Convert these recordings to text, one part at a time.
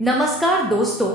नमस्कार दोस्तों,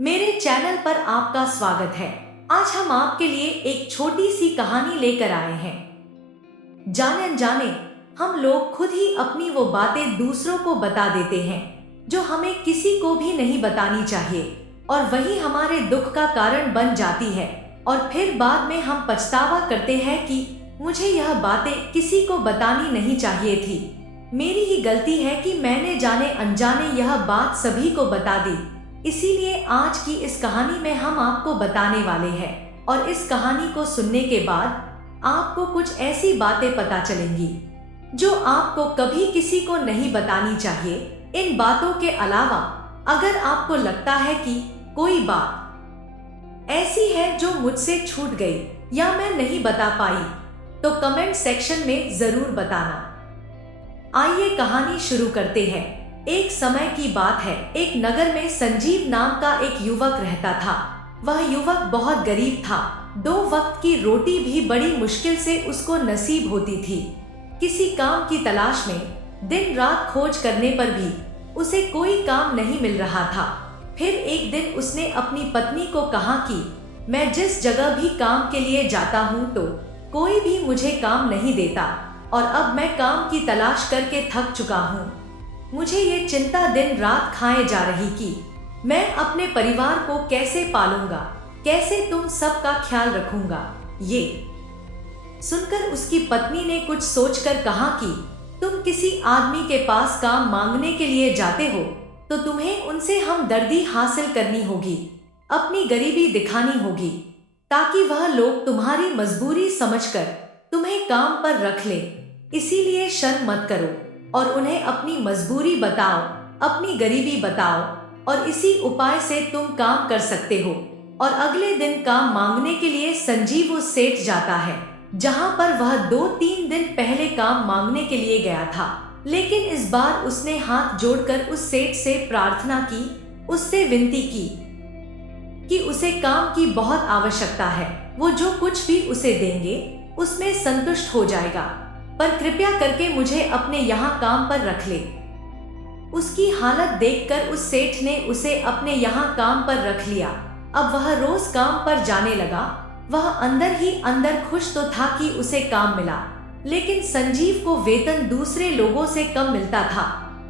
मेरे चैनल पर आपका स्वागत है। आज हम आपके लिए एक छोटी सी कहानी लेकर आए हैं। जाने अनजाने हम लोग खुद ही अपनी वो बातें दूसरों को बता देते हैं जो हमें किसी को भी नहीं बतानी चाहिए, और वही हमारे दुख का कारण बन जाती है। और फिर बाद में हम पछतावा करते हैं कि मुझे यह बातें किसी को बतानी नहीं चाहिए थी। मेरी ही गलती है कि मैंने जाने अनजाने यह बात सभी को बता दी। इसीलिए आज की इस कहानी में हम आपको बताने वाले हैं, और इस कहानी को सुनने के बाद आपको कुछ ऐसी बातें पता चलेंगी जो आपको कभी किसी को नहीं बतानी चाहिए। इन बातों के अलावा अगर आपको लगता है कि कोई बात ऐसी है जो मुझसे छूट गई या मैं नहीं बता पाई, तो कमेंट सेक्शन में जरूर बताना। आइए कहानी शुरू करते हैं। एक समय की बात है, एक नगर में संजीव नाम का एक युवक रहता था। वह युवक बहुत गरीब था। 2 वक्त की रोटी भी बड़ी मुश्किल से उसको नसीब होती थी। किसी काम की तलाश में दिन रात खोज करने पर भी उसे कोई काम नहीं मिल रहा था। फिर एक दिन उसने अपनी पत्नी को कहा कि मैं जिस जगह भी काम के लिए जाता हूँ तो कोई भी मुझे काम नहीं देता, और अब मैं काम की तलाश करके थक चुका हूँ। मुझे ये चिंता दिन रात खाए जा रही कि मैं अपने परिवार को कैसे पालूंगा, कैसे तुम सबका ख्याल रखूंगा। ये सुनकर उसकी पत्नी ने कुछ सोचकर कहा कि तुम किसी आदमी के पास काम मांगने के लिए जाते हो तो तुम्हें उनसे हमदर्दी हासिल करनी होगी, अपनी गरीबी दिखानी होगी, ताकि वह लोग तुम्हारी मजबूरी समझकर तुम्हें काम पर रख ले। इसीलिए शर्म मत करो और उन्हें अपनी मजबूरी बताओ, अपनी गरीबी बताओ, और इसी उपाय से तुम काम कर सकते हो। और अगले दिन काम मांगने के लिए संजीव उस सेठ जाता है जहां पर वह 2-3 दिन पहले काम मांगने के लिए गया था। लेकिन इस बार उसने हाथ जोड़कर उस सेठ से प्रार्थना की, उससे विनती की कि उसे काम की बहुत आवश्यकता है। वो जो कुछ भी उसे देंगे उसमें संतुष्ट हो जाएगा, पर कृपया करके मुझे अपने यहाँ काम पर रख ले। उसकी हालत देखकर उस सेठ ने उसे अपने यहाँ काम पर रख लिया। अब वह रोज काम पर जाने लगा। वह अंदर ही अंदर खुश तो था कि उसे काम मिला, लेकिन संजीव को वेतन दूसरे लोगों से कम मिलता था।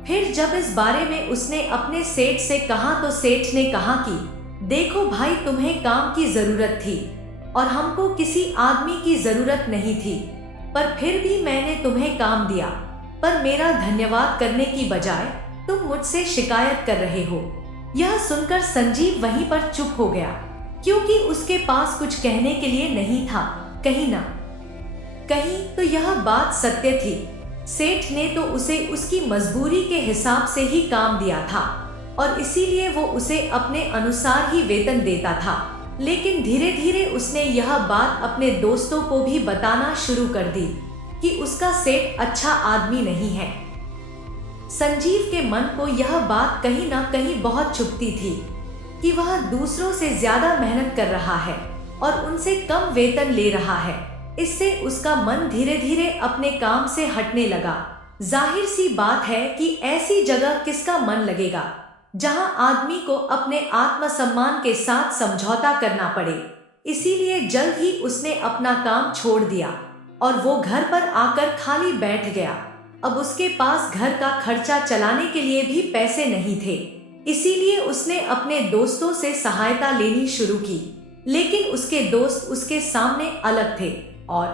फिर जब इस बारे में उसने अपने सेठ से कहा तो सेठ ने कहा कि देखो भाई, तुम्हें काम की जरूरत थी और हमको किसी आदमी की जरूरत नहीं थी, पर फिर भी मैंने तुम्हें काम दिया। पर मेरा धन्यवाद करने की बजाय तुम मुझसे शिकायत कर रहे हो। यह सुनकर संजीव वहीं पर चुप हो गया, क्योंकि उसके पास कुछ कहने के लिए नहीं था। कहीं ना कहीं तो यह बात सत्य थी। सेठ ने तो उसे उसकी मजबूरी के हिसाब से ही काम दिया था, और इसीलिए वो उसे अपने अनुसार ही वेतन देता था। लेकिन धीरे धीरे उसने यह बात अपने दोस्तों को भी बताना शुरू कर दी कि उसका सेठ अच्छा आदमी नहीं है। संजीव के मन को यह बात कहीं ना कहीं बहुत चुभती थी कि वह दूसरों से ज्यादा मेहनत कर रहा है और उनसे कम वेतन ले रहा है। इससे उसका मन धीरे धीरे अपने काम से हटने लगा। जाहिर सी बात है कि ऐसी जगह किसका मन लगेगा जहां आदमी को अपने आत्मसम्मान के साथ समझौता करना पड़े। इसीलिए जल्द ही उसने अपना काम छोड़ दिया और वो घर पर आकर खाली बैठ गया। अब उसके पास घर का खर्चा चलाने के लिए भी पैसे नहीं थे। इसीलिए उसने अपने दोस्तों से सहायता लेनी शुरू की, लेकिन उसके दोस्त उसके सामने अलग थे और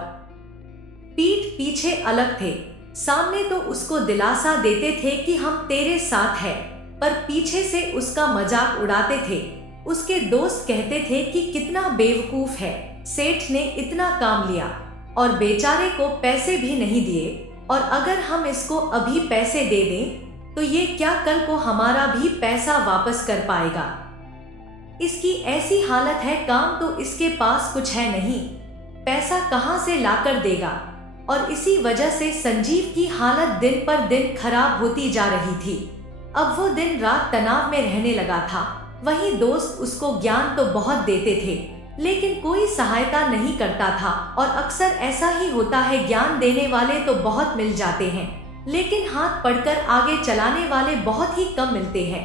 पीठ पीछे अलग थे। सामने तो उसको दिलासा देते थे कि हम तेरे साथ हैं, पर पीछे से उसका मजाक उड़ाते थे। उसके दोस्त कहते थे कि कितना बेवकूफ है, सेठ ने इतना काम लिया और बेचारे को पैसे भी नहीं दिए, और अगर हम इसको अभी पैसे दे दें तो ये क्या कल को हमारा भी पैसा वापस कर पाएगा। इसकी ऐसी हालत है, काम तो इसके पास कुछ है नहीं, पैसा कहाँ से लाकर देगा। और इसी वजह से संजीव की हालत दिन पर दिन खराब होती जा रही थी। अब वो दिन रात तनाव में रहने लगा था। वहीं दोस्त उसको ज्ञान तो बहुत देते थे, लेकिन कोई सहायता नहीं करता था। और अक्सर ऐसा ही होता है, ज्ञान देने वाले तो बहुत मिल जाते हैं, लेकिन हाथ पढ़कर आगे चलाने वाले बहुत ही कम मिलते हैं।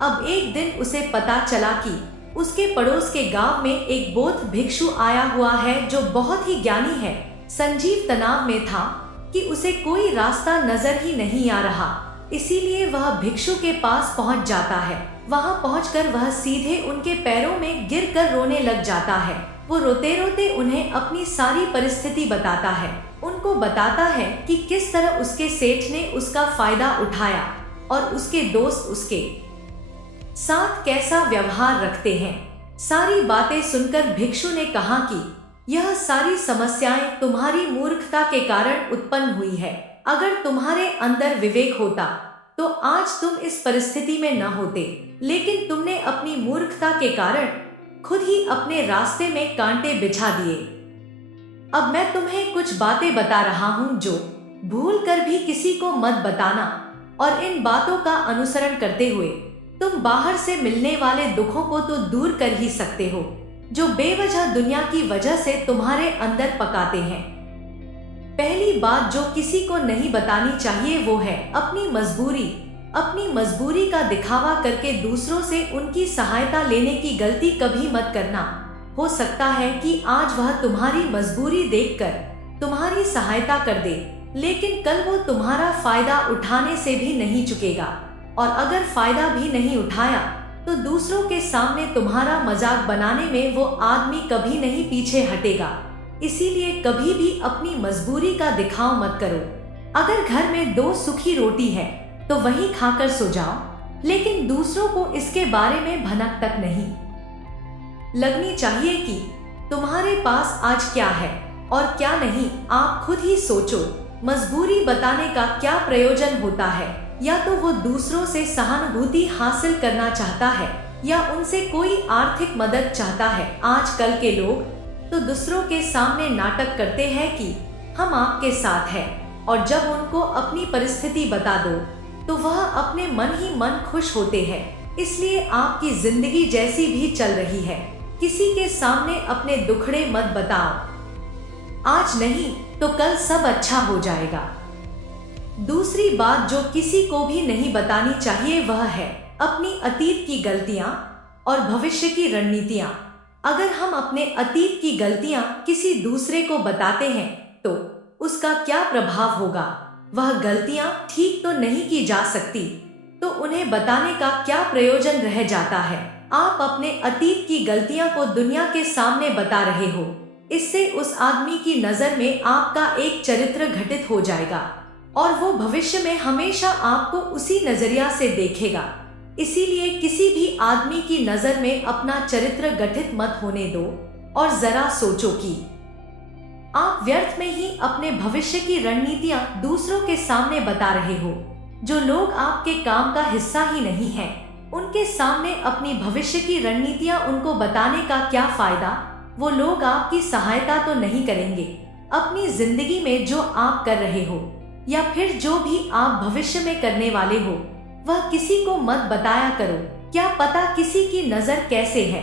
अब एक दिन उसे पता चला कि उसके पड़ोस के गांव में एक बौद्ध भिक्षु आया हुआ है जो बहुत ही ज्ञानी है। संजीव तनाव में था कि उसे कोई रास्ता नजर ही नहीं आ रहा, इसीलिए वह भिक्षु के पास पहुंच जाता है। वहां पहुंचकर वह सीधे उनके पैरों में गिरकर रोने लग जाता है। वो रोते रोते उन्हें अपनी सारी परिस्थिति बताता है। उनको बताता है कि किस तरह उसके सेठ ने उसका फायदा उठाया और उसके दोस्त उसके साथ कैसा व्यवहार रखते हैं। सारी बातें सुनकर भिक्षु ने कहा कि यह सारी समस्याएं तुम्हारी मूर्खता के कारण उत्पन्न हुई है। अगर तुम्हारे अंदर विवेक होता तो आज तुम इस परिस्थिति में न होते, लेकिन तुमने अपनी मूर्खता के कारण खुद ही अपने रास्ते में कांटे बिछा दिए। अब मैं तुम्हें कुछ बातें बता रहा हूँ जो भूल कर भी किसी को मत बताना, और इन बातों का अनुसरण करते हुए तुम बाहर से मिलने वाले दुखों को तो दूर कर ही सकते हो जो बेवजह दुनिया की वजह से तुम्हारे अंदर पकाते हैं। पहली बात जो किसी को नहीं बतानी चाहिए वो है अपनी मजबूरी। अपनी मजबूरी का दिखावा करके दूसरों से उनकी सहायता लेने की गलती कभी मत करना। हो सकता है कि आज वह तुम्हारी मजबूरी देखकर तुम्हारी सहायता कर दे, लेकिन कल वो तुम्हारा फायदा उठाने से भी नहीं चुकेगा, और अगर फायदा भी नहीं उठाया तो दूसरों के सामने तुम्हारा मजाक बनाने में वो आदमी कभी नहीं पीछे हटेगा। इसीलिए कभी भी अपनी मजबूरी का दिखाव मत करो। अगर घर में 2 सूखी रोटी है तो वही खाकर सो जाओ, लेकिन दूसरों को इसके बारे में भनक तक नहीं लगनी चाहिए कि तुम्हारे पास आज क्या है और क्या नहीं। आप खुद ही सोचो, मजबूरी बताने का क्या प्रयोजन होता है? या तो वो दूसरों से सहानुभूति हासिल करना चाहता है या उनसे कोई आर्थिक मदद चाहता है। आजकल के लोग तो दूसरों के सामने नाटक करते हैं कि हम आपके साथ हैं, और जब उनको अपनी परिस्थिति बता दो तो वह अपने मन ही मन खुश होते हैं। इसलिए आपकी जिंदगी जैसी भी चल रही है, किसी के सामने अपने दुखड़े मत बताओ। आज नहीं तो कल सब अच्छा हो जाएगा। दूसरी बात जो किसी को भी नहीं बतानी चाहिए वह है अपनी अतीत की गलतियां और भविष्य की रणनीतियां। अगर हम अपने अतीत की गलतियां किसी दूसरे को बताते हैं तो उसका क्या प्रभाव होगा? वह गलतियां ठीक तो नहीं की जा सकती, तो उन्हें बताने का क्या प्रयोजन रह जाता है? आप अपने अतीत की गलतियां को दुनिया के सामने बता रहे हो, इससे उस आदमी की नजर में आपका एक चरित्र घटित हो जाएगा और वो भविष्य में हमेशा आपको उसी नजरिया से देखेगा। इसीलिए किसी भी आदमी की नजर में अपना चरित्र गठित मत होने दो, और जरा सोचो कि आप व्यर्थ में ही अपने भविष्य की रणनीतियां दूसरों के सामने बता रहे हो। जो लोग आपके काम का हिस्सा ही नहीं है, उनके सामने अपनी भविष्य की रणनीतियां उनको बताने का क्या फायदा? वो लोग आपकी सहायता तो नहीं करेंगे। अपनी जिंदगी में जो आप कर रहे हो या फिर जो भी आप भविष्य में करने वाले हो, वह किसी को मत बताया करो। क्या पता किसी की नजर कैसे है।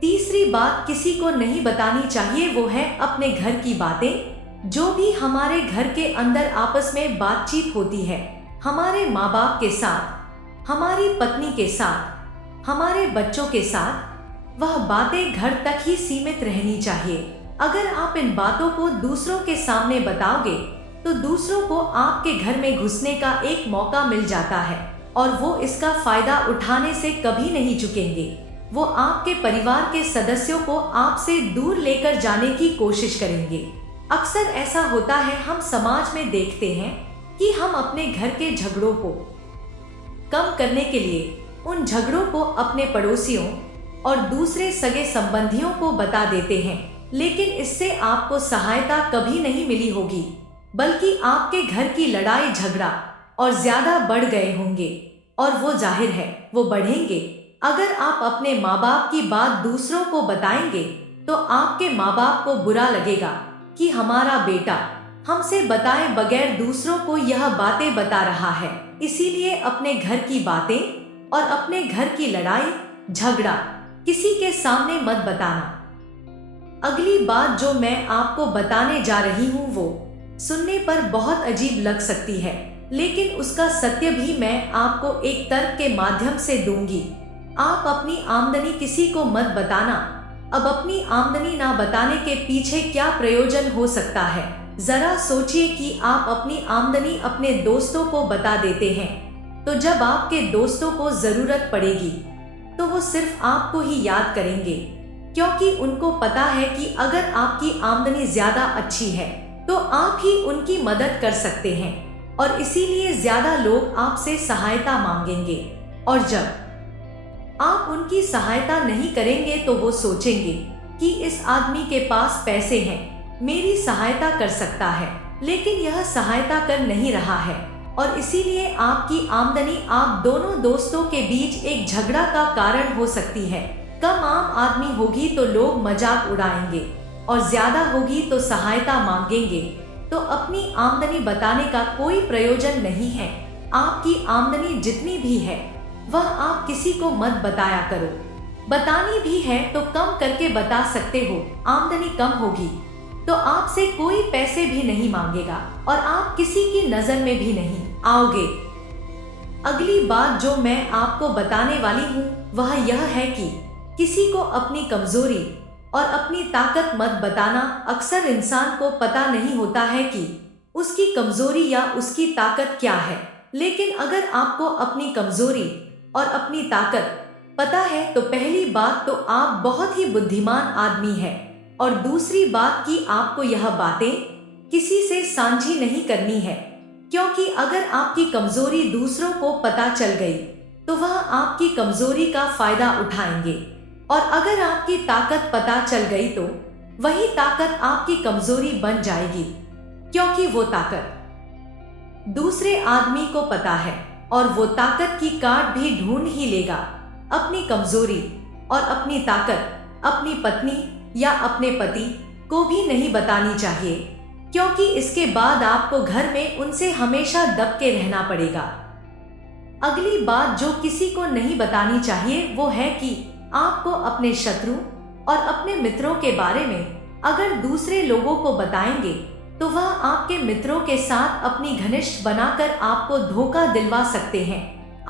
तीसरी बात किसी को नहीं बतानी चाहिए वो है अपने घर की बातें। जो भी हमारे घर के अंदर आपस में बातचीत होती है, हमारे माँ बाप के साथ, हमारी पत्नी के साथ, हमारे बच्चों के साथ, वह बातें घर तक ही सीमित रहनी चाहिए। अगर आप इन बातों को दूसरों के सामने बताओगे तो दूसरों को आपके घर में घुसने का एक मौका मिल जाता है, और वो इसका फायदा उठाने से कभी नहीं चुकेंगे। वो आपके परिवार के सदस्यों को आपसे दूर लेकर जाने की कोशिश करेंगे। अक्सर ऐसा होता है, हम समाज में देखते हैं कि हम अपने घर के झगड़ों को कम करने के लिए उन झगड़ों को अपने पड़ोसियों और दूसरे सगे संबंधियों को बता देते हैं, लेकिन इससे आपको सहायता कभी नहीं मिली होगी, बल्कि आपके घर की लड़ाई झगड़ा और ज्यादा बढ़ गए होंगे, और वो जाहिर है वो बढ़ेंगे। अगर आप अपने माँ बाप की बात दूसरों को बताएंगे तो आपके माँ बाप को बुरा लगेगा कि हमारा बेटा हमसे बताए बगैर दूसरों को यह बातें बता रहा है। इसीलिए अपने घर की बातें और अपने घर की लड़ाई झगड़ा किसी के सामने मत बताना। अगली बात जो मैं आपको बताने जा रही हूँ वो सुनने पर बहुत अजीब लग सकती है, लेकिन उसका सत्य भी मैं आपको एक तर्क के माध्यम से दूंगी। आप अपनी आमदनी किसी को मत बताना। अब अपनी आमदनी ना बताने के पीछे क्या प्रयोजन हो सकता है? जरा सोचिए कि आप अपनी आमदनी अपने दोस्तों को बता देते हैं, तो जब आपके दोस्तों को जरूरत पड़ेगी तो वो सिर्फ आपको ही याद करेंगे, क्योंकि उनको पता है कि अगर आपकी आमदनी ज्यादा अच्छी है तो आप ही उनकी मदद कर सकते हैं, और इसीलिए ज्यादा लोग आपसे सहायता मांगेंगे। और जब आप उनकी सहायता नहीं करेंगे तो वो सोचेंगे कि इस आदमी के पास पैसे हैं, मेरी सहायता कर सकता है, लेकिन यह सहायता कर नहीं रहा है, और इसीलिए आपकी आमदनी आप दोनों दोस्तों के बीच एक झगड़ा का कारण हो सकती है। कम आम आदमी होगी तो लोग मजाक उड़ाएंगे, और ज्यादा होगी तो सहायता मांगेंगे। तो अपनी आमदनी बताने का कोई प्रयोजन नहीं है। आपकी आमदनी जितनी भी है वह आप किसी को मत बताया करो। बतानी भी है तो कम करके बता सकते हो। आमदनी कम होगी तो आपसे कोई पैसे भी नहीं मांगेगा, और आप किसी की नजर में भी नहीं आओगे। अगली बात जो मैं आपको बताने वाली हूँ वह यह है कि किसी को अपनी कमजोरी और अपनी ताकत मत बताना। अक्सर इंसान को पता नहीं होता है कि उसकी कमजोरी या उसकी ताकत क्या है, लेकिन अगर आपको अपनी कमजोरी और अपनी ताकत पता है तो पहली बात तो आप बहुत ही बुद्धिमान आदमी है, और दूसरी बात कि आपको यह बातें किसी से साझी नहीं करनी है, क्योंकि अगर आपकी कमजोरी दूसरों को पता चल गई तो वह आपकी कमजोरी का फायदा उठाएंगे, और अगर आपकी ताकत पता चल गई तो वही ताकत आपकी कमजोरी बन जाएगी, क्योंकि वो ताकत दूसरे आदमी को पता है, और वो ताकत की काट भी ढूंढ ही लेगा। अपनी कमजोरी और अपनी ताकत अपनी पत्नी या अपने पति को भी नहीं बतानी चाहिए, क्योंकि इसके बाद आपको घर में उनसे हमेशा दब के रहना पड़ेगा। अगली बात जो किसी को नहीं बतानी चाहिए वो है कि आपको अपने शत्रु और अपने मित्रों के बारे में अगर दूसरे लोगों को बताएंगे तो वह आपके मित्रों के साथ अपनी घनिष्ठ बनाकर आपको धोखा दिलवा सकते हैं।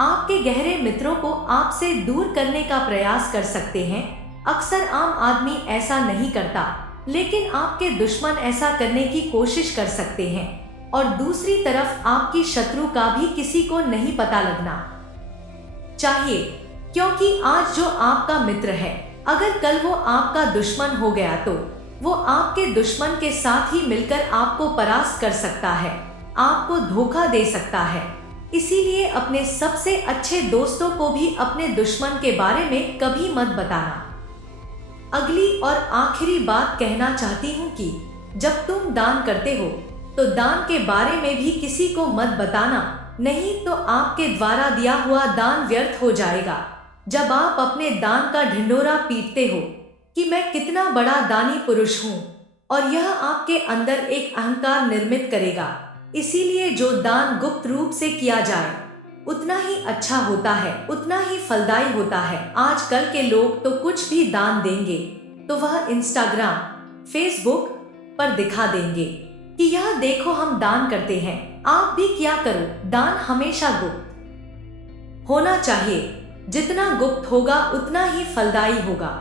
आपके गहरे मित्रों को आपसे दूर करने का प्रयास कर सकते हैं। अक्सर आम आदमी ऐसा नहीं करता, लेकिन आपके दुश्मन ऐसा करने की कोशिश कर सकते हैं, और दूसरी तरफ आपकी शत्रु का भी किसी को नहीं पता लगना चाहिए, क्योंकि आज जो आपका मित्र है अगर कल वो आपका दुश्मन हो गया तो वो आपके दुश्मन के साथ ही मिलकर आपको परास्त कर सकता है, आपको धोखा दे सकता है। इसीलिए अपने सबसे अच्छे दोस्तों को भी अपने दुश्मन के बारे में कभी मत बताना। अगली और आखिरी बात कहना चाहती हूँ कि जब तुम दान करते हो तो दान के बारे में भी किसी को मत बताना, नहीं तो आपके द्वारा दिया हुआ दान व्यर्थ हो जाएगा। जब आप अपने दान का ढिंढोरा पीटते हो कि मैं कितना बड़ा दानी पुरुष हूँ, और यह आपके अंदर एक अहंकार निर्मित करेगा। इसीलिए जो दान गुप्त रूप से किया जाए उतना ही अच्छा होता है, उतना ही फलदायी होता है। आजकल के लोग तो कुछ भी दान देंगे तो वह इंस्टाग्राम, फेसबुक पर दिखा देंगे कि यह देखो हम दान करते हैं, आप भी क्या करो। दान हमेशा गुप्त होना चाहिए, जितना गुप्त होगा उतना ही फलदायी होगा।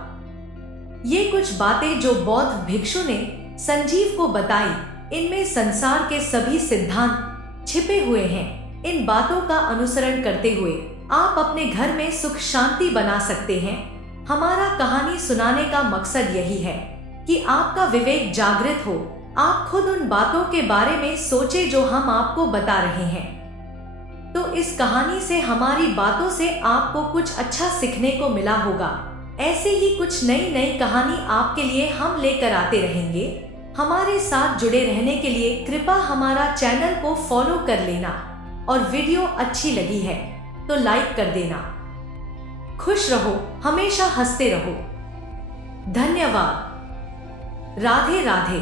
ये कुछ बातें जो बौद्ध भिक्षु ने संजीव को बताई, इनमें संसार के सभी सिद्धांत छिपे हुए हैं। इन बातों का अनुसरण करते हुए आप अपने घर में सुख शांति बना सकते हैं। हमारा कहानी सुनाने का मकसद यही है कि आपका विवेक जागृत हो, आप खुद उन बातों के बारे में सोचे जो हम आपको बता रहे हैं। तो इस कहानी से, हमारी बातों से आपको कुछ अच्छा सीखने को मिला होगा। ऐसे ही कुछ नई नई कहानी आपके लिए हम लेकर आते रहेंगे। हमारे साथ जुड़े रहने के लिए कृपया हमारा चैनल को फॉलो कर लेना, और वीडियो अच्छी लगी है तो लाइक कर देना। खुश रहो, हमेशा हंसते रहो। धन्यवाद। राधे राधे।